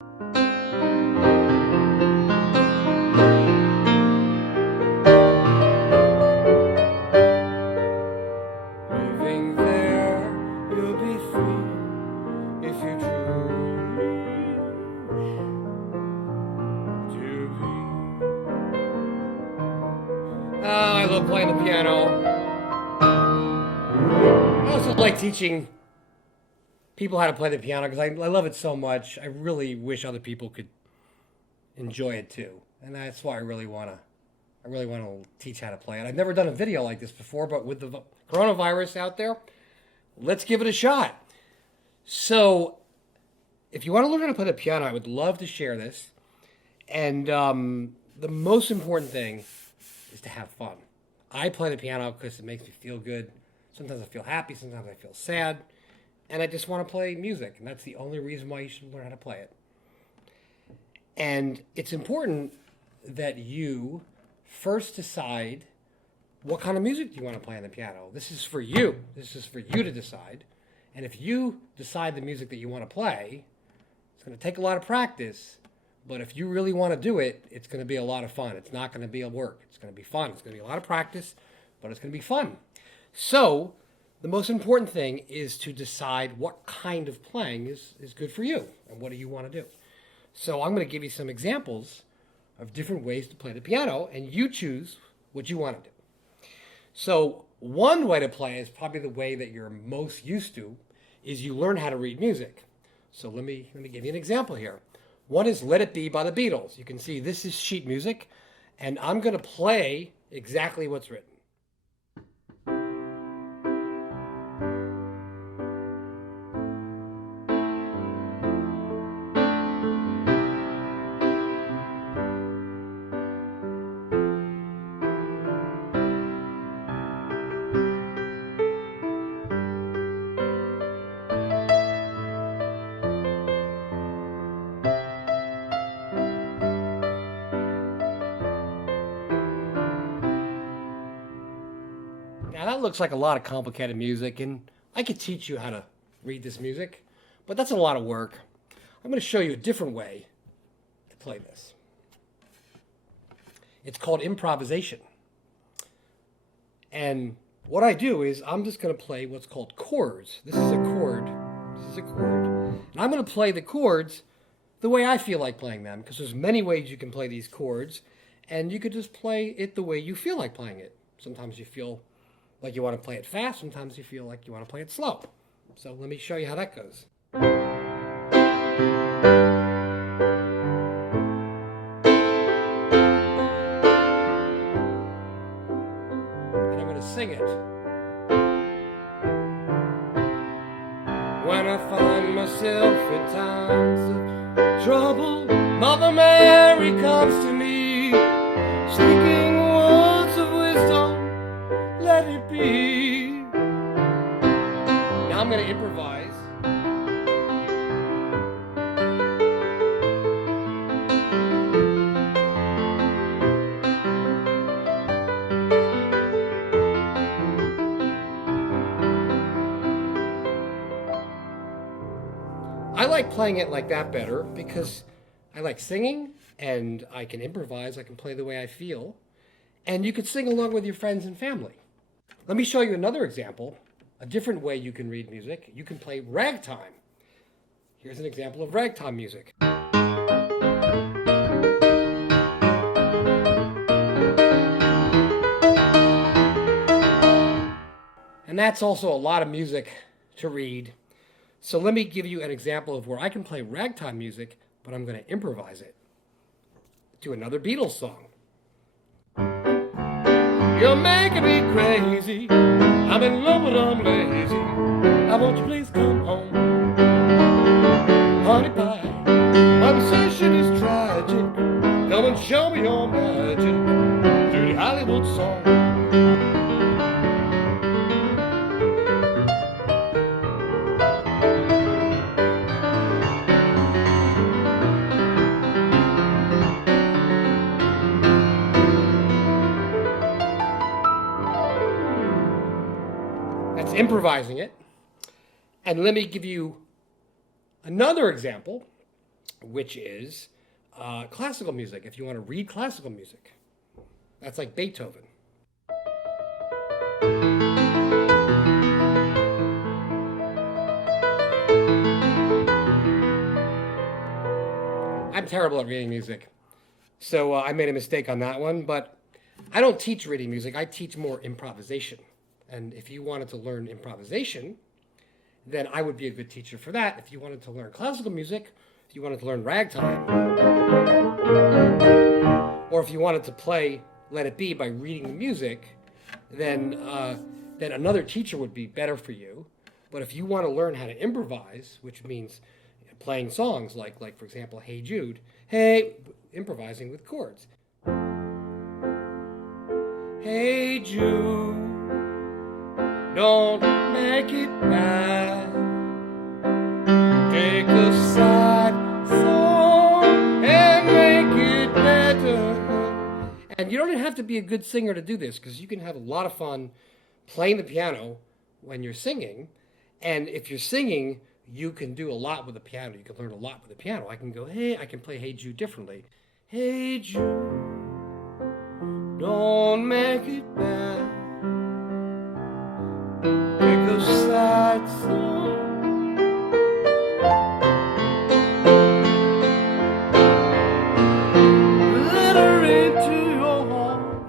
Living there, you'll be free if you truly to be. I love playing the piano. I also like teaching people how to play the piano because I love it so much. I really wish other people could enjoy it too, and that's why I really want to teach how to play it. I've never done a video like this before, but with the coronavirus out there, let's give it a shot. So, if you want to learn how to play the piano, I would love to share this. And the most important thing is to have fun. I play the piano because it makes me feel good. Sometimes I feel happy, sometimes I feel sad, and I just want to play music, and that's the only reason why you should learn how to play it. And it's important that you first decide what kind of music you want to play on the piano. This is for you. This is for you to decide. And if you decide the music that you want to play, it's going to take a lot of practice. But if you really want to do it, it's going to be a lot of fun. It's not going to be a work. It's going to be fun. It's going to be a lot of practice, but it's going to be fun. So the most important thing is to decide what kind of playing is good for you and what do you want to do. So I'm going to give you some examples of different ways to play the piano, and you choose what you want to do. So one way to play is probably the way that you're most used to, is you learn how to read music. So let me give you an example here. One is Let It Be by the Beatles. You can see this is sheet music, and I'm going to play exactly what's written. Now that looks like a lot of complicated music, and I could teach you how to read this music, but that's a lot of work. I'm going to show you a different way to play this. It's called improvisation. And what I do is I'm just going to play what's called chords. This is a chord. This is a chord. And I'm going to play the chords the way I feel like playing them, because there's many ways you can play these chords, and you could just play it the way you feel like playing it. Sometimes you feel like you want to play it fast, sometimes you feel like you want to play it slow. So let me show you how that goes. And I'm going to sing it. When I find myself in times of trouble, Mother Mary comes to me, speaking words of wisdom. Let it be. Now I'm going to improvise. I like playing it like that better because I like singing and I can improvise. I can play the way I feel. And you could sing along with your friends and family. Let me show you another example, a different way you can read music. You can play ragtime. Here's an example of ragtime music. And that's also a lot of music to read. So let me give you an example of where I can play ragtime music, but I'm going to improvise it to another Beatles song. You're making me crazy. I'm in love but I'm lazy. I want you please come home. Honey pie, my obsession is tragic. Come and show me your magic through the Hollywood song. That's improvising it. And let me give you another example which is classical music. If you want to read classical music, that's like Beethoven. I'm terrible at reading music, so I made a mistake on that one, but I don't teach reading music. I teach more improvisation. And if you wanted to learn improvisation, then I would be a good teacher for that. If you wanted to learn classical music, if you wanted to learn ragtime, or if you wanted to play Let It Be by reading the music, then another teacher would be better for you. But if you want to learn how to improvise, which means playing songs like for example, Hey Jude, hey, improvising with chords. Hey Jude, don't make it bad. Take a sad song and make it better. And you don't have to be a good singer to do this, because you can have a lot of fun playing the piano when you're singing. And if you're singing, you can do a lot with the piano. You can learn a lot with the piano. I can play Hey Jude differently. Hey Jude, don't make it bad. Pick a sad song. Let her into your heart.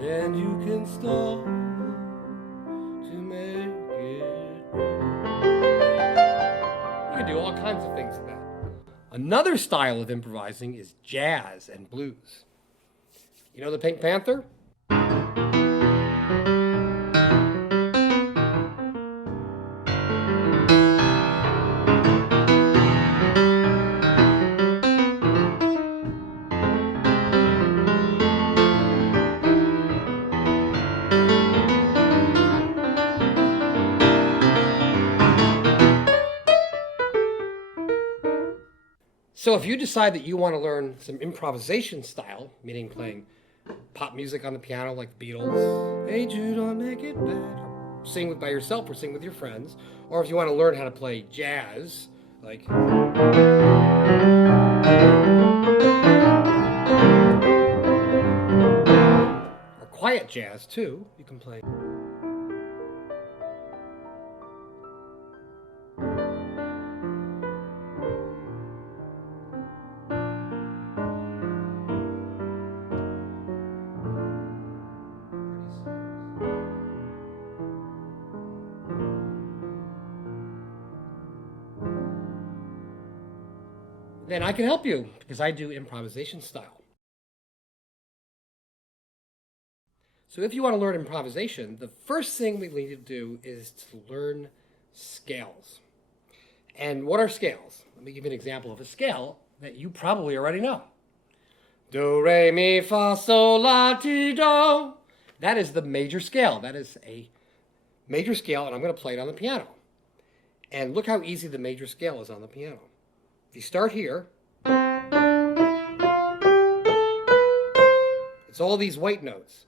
Then you can start to make it better. You can do all kinds of things with that. Another style of improvising is jazz and blues. You know the Pink Panther? So if you decide that you want to learn some improvisation style, meaning playing pop music on the piano like the Beatles, Hey Jude, don't make it bad, or sing by yourself or sing with your friends, or if you want to learn how to play jazz, like or quiet jazz too, you can play. Then I can help you, because I do improvisation style. So if you want to learn improvisation, the first thing we need to do is to learn scales. And what are scales? Let me give you an example of a scale that you probably already know. Do, re, mi, fa, sol, la, ti, do. That is the major scale. That is a major scale, and I'm going to play it on the piano. And look how easy the major scale is on the piano. If you start here, it's all these white notes.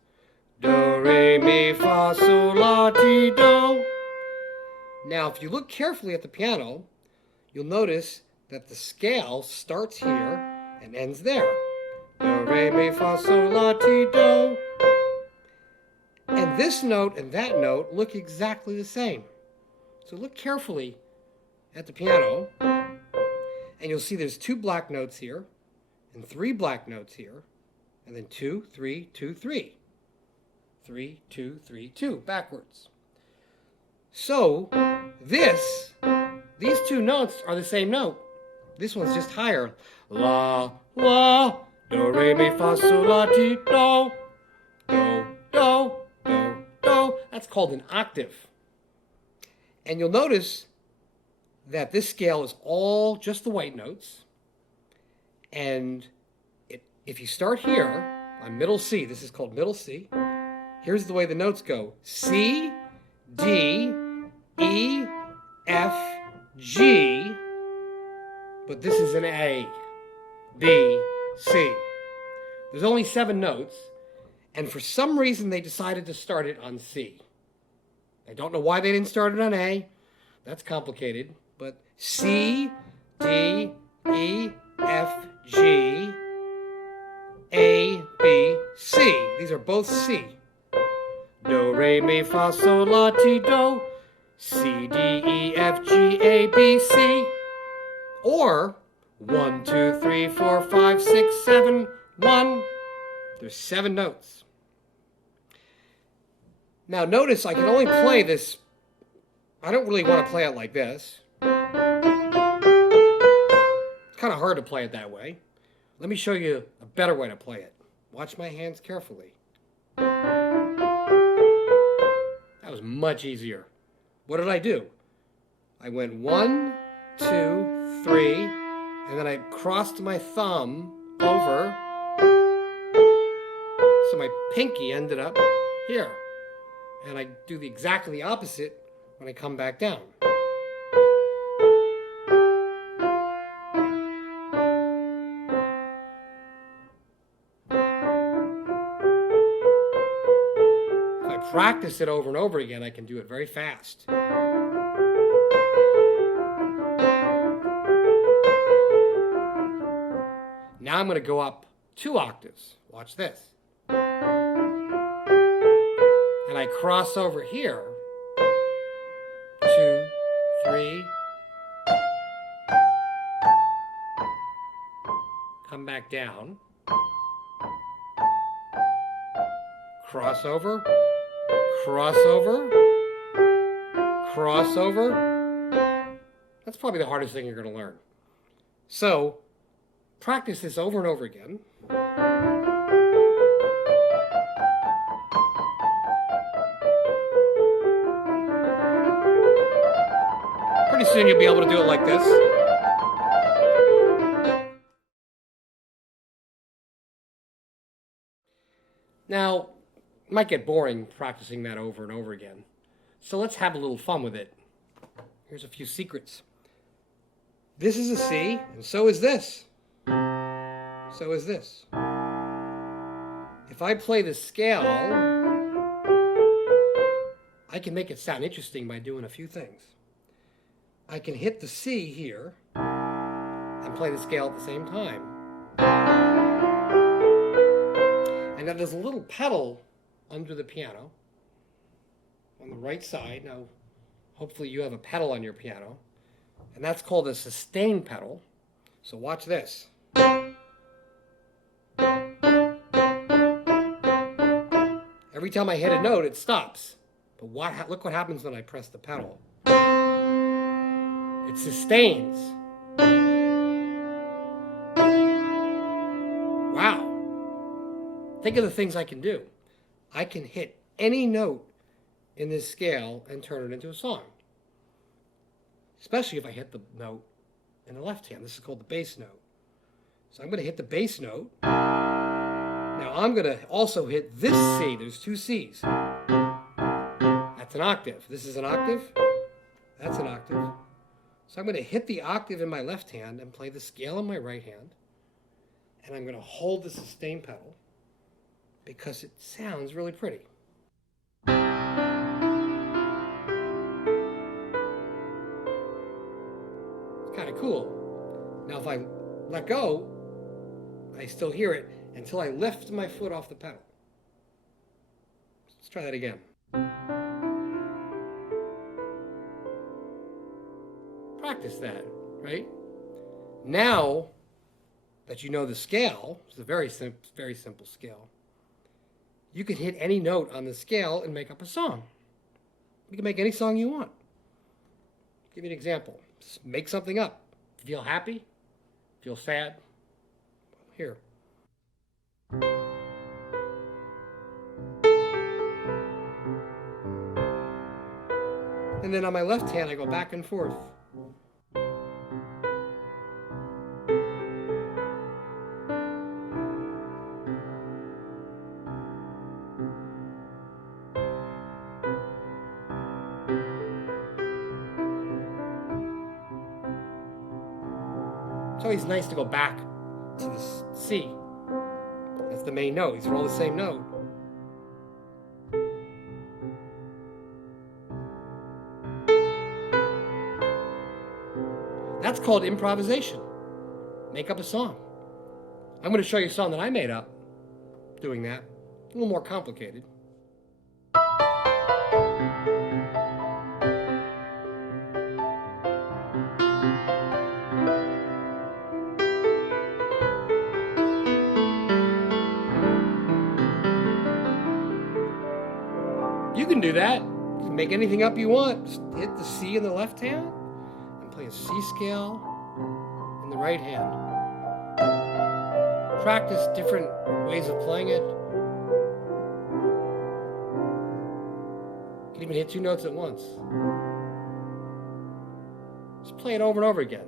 Do, re, mi, fa, sol, la, ti, do. Now, if you look carefully at the piano, you'll notice that the scale starts here and ends there. Do, re, mi, fa, sol, la, ti, do. And this note and that note look exactly the same. So look carefully at the piano, and you'll see there's 2 black notes here, and 3 black notes here, and then 2, 3, 2, 3. 3, 2, 3, 2, backwards. So these 2 notes are the same note. This one's just higher. La, la, do, re, mi, fa, sol, la, ti, do. Do, do, do, do. That's called an octave. And you'll notice that this scale is all just the white notes. And if you start here on middle C, this is called middle C. Here's the way the notes go. C, D, E, F, G. But this is an A, B, C. There's only 7 notes. And for some reason, they decided to start it on C. I don't know why they didn't start it on A. That's complicated. But C, D, E, F, G, A, B, C. These are both C. Do, re, mi, fa, sol, la, ti, do. C, D, E, F, G, A, B, C. Or 1, 2, 3, 4, 5, 6, 7, 1. There's 7 notes. Now notice I can only play this. I don't really want to play it like this. It's kind of hard to play it that way. Let me show you a better way to play it. Watch my hands carefully. That was much easier. What did I do? I went 1, 2, 3, and then I crossed my thumb over. So my pinky ended up here. And I do exactly the opposite when I come back down. If I practice it over and over again, I can do it very fast. Now I'm going to go up 2 octaves. Watch this. And I cross over here. 2, 3. Come back down. Cross over. Cross over. Cross over. That's probably the hardest thing you're going to learn. So, practice this over and over again. Pretty soon you'll be able to do it like this. Now, it might get boring practicing that over and over again. So let's have a little fun with it. Here's a few secrets. This is a C, and so is this. So is this. If I play the scale, I can make it sound interesting by doing a few things. I can hit the C here and play the scale at the same time. And now there's a little pedal under the piano on the right side. Now, hopefully you have a pedal on your piano. And that's called a sustain pedal. So watch this. Every time I hit a note, it stops. But look what happens when I press the pedal. It sustains. Wow. Think of the things I can do. I can hit any note in this scale and turn it into a song. Especially if I hit the note in the left hand. This is called the bass note. So I'm going to hit the bass note. Now I'm going to also hit this C. There's 2 C's. That's an octave. This is an octave. That's an octave. So I'm going to hit the octave in my left hand and play the scale in my right hand. And I'm going to hold the sustain pedal because it sounds really pretty. It's kind of cool. Now if I let go, I still hear it until I lift my foot off the pedal. Let's try that again. Practice that, right? Now that you know the scale, it's a very simple scale, you can hit any note on the scale and make up a song. You can make any song you want. I'll give you an example. Just make something up. Feel happy? Feel sad? Here. And then on my left hand, I go back and forth. It's always nice to go back to the C. That's the main note. These are all the same note. That's called improvisation. Make up a song. I'm going to show you a song that I made up doing that. A little more complicated. You can do that. You can make anything up you want. Just hit the C in the left hand and play a C scale in the right hand. Practice different ways of playing it. You can even hit 2 notes at once. Just play it over and over again.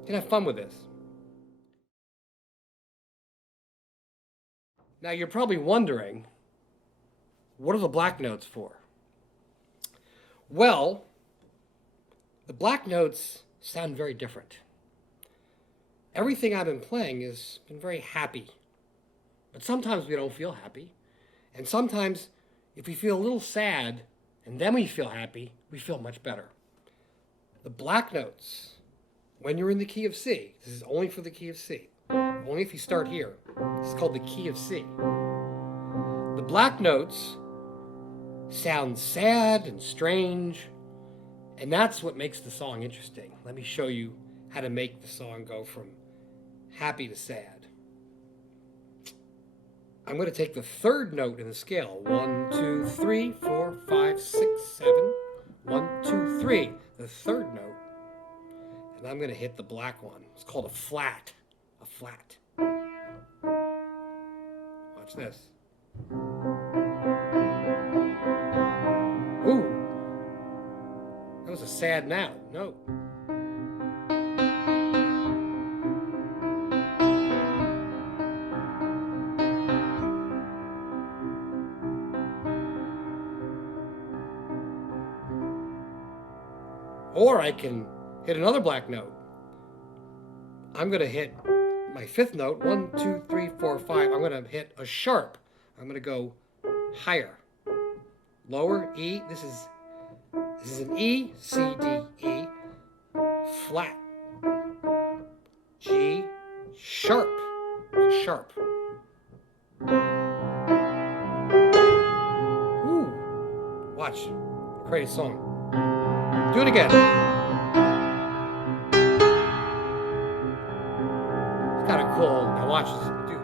You can have fun with this. Now you're probably wondering, what are the black notes for? Well, the black notes sound very different. Everything I've been playing has been very happy. But sometimes we don't feel happy. And sometimes if we feel a little sad and then we feel happy, we feel much better. The black notes, when you're in the key of C, this is only for the key of C. Only if you start here. This is called the key of C. The black notes sound sad and strange, and that's what makes the song interesting. Let me show you how to make the song go from happy to sad. I'm going to take the 3rd note in the scale. 1, 2, 3, 4, 5, 6, 7. 1, 2, 3. The 3rd note. And I'm going to hit the black one. It's called a flat. A flat. Watch this. Ooh. That was a sad note. Or I can hit another black note. I'm going to hit my 5th note. 1, 2, 3, 4, 5. I'm going to hit a sharp. I'm going to go higher. Lower, E. This is an E, C, D, E. Flat. G, sharp. Sharp. Ooh. Watch. Create a song. Do it again. It's kind of cool. Now watch this. Do it.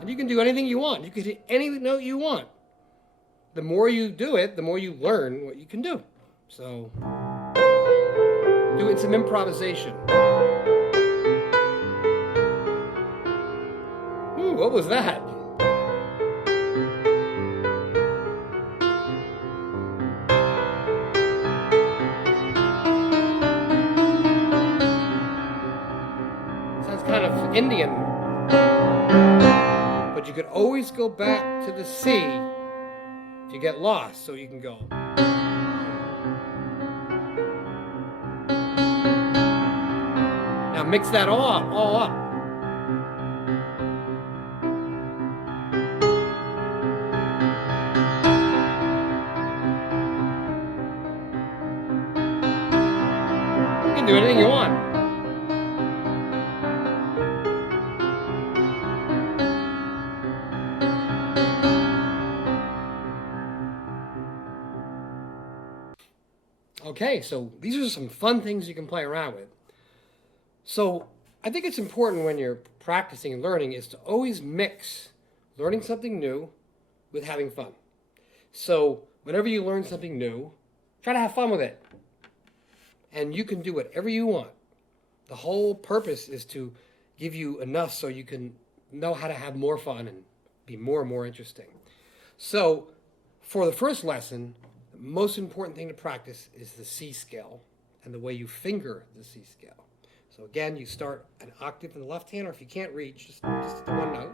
And you can do anything you want. You can hit any note you want. The more you do it, the more you learn what you can do. So, doing some improvisation. Ooh, what was that? Sounds kind of Indian. But you could always go back to the C if you get lost, so you can go. Now mix that all up. You can do anything you want. Okay, so these are some fun things you can play around with. So I think it's important when you're practicing and learning is to always mix learning something new with having fun. So whenever you learn something new, try to have fun with it. And you can do whatever you want. The whole purpose is to give you enough so you can know how to have more fun and be more and more interesting. So for the first lesson, the most important thing to practice is the C scale and the way you finger the C scale. So again, you start an octave in the left hand, or if you can't reach, just the 1 note.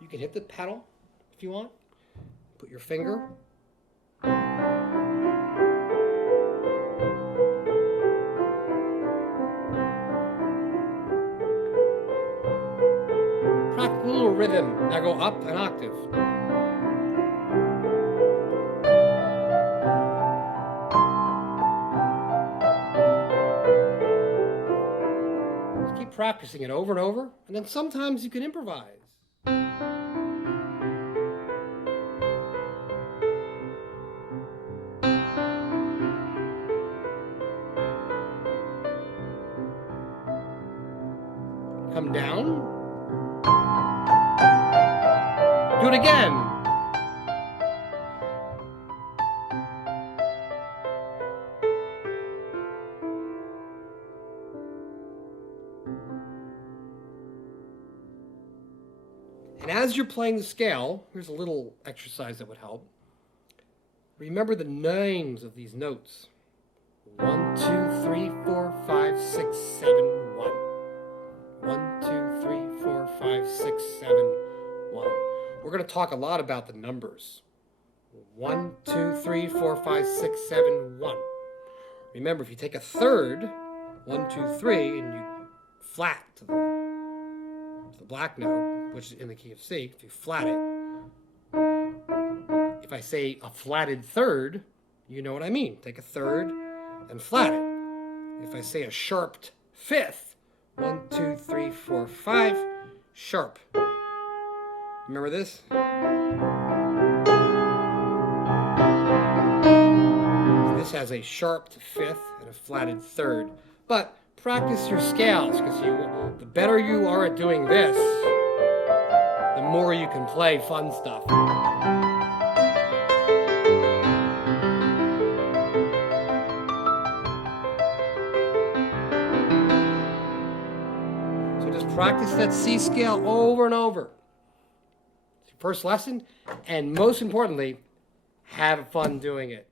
You can hit the pedal if you want. Put your finger. rhythm. Now go up an octave. Just keep practicing it over and over, and then sometimes you can improvise. Come down. Do it again. And as you're playing the scale, here's a little exercise that would help. Remember the names of these notes. 1, 2, 3, 4, 5, 6, 7, 1. 1, 2, 3, 4, 5, 6, 7, 1. We're going to talk a lot about the numbers. 1, 2, 3, 4, 5, 6, 7, 1. Remember, if you take a third, 1, 2, 3, and you flat to the black note, which is in the key of C, if you flat it, if I say a flatted third, you know what I mean. Take a third and flat it. If I say a sharped fifth, 1, 2, 3, 4, 5, sharp. Remember this? This has a sharped fifth and a flatted third. But practice your scales, because the better you are at doing this, the more you can play fun stuff. So just practice that C scale over and over. It's your first lesson, and most importantly, have fun doing it.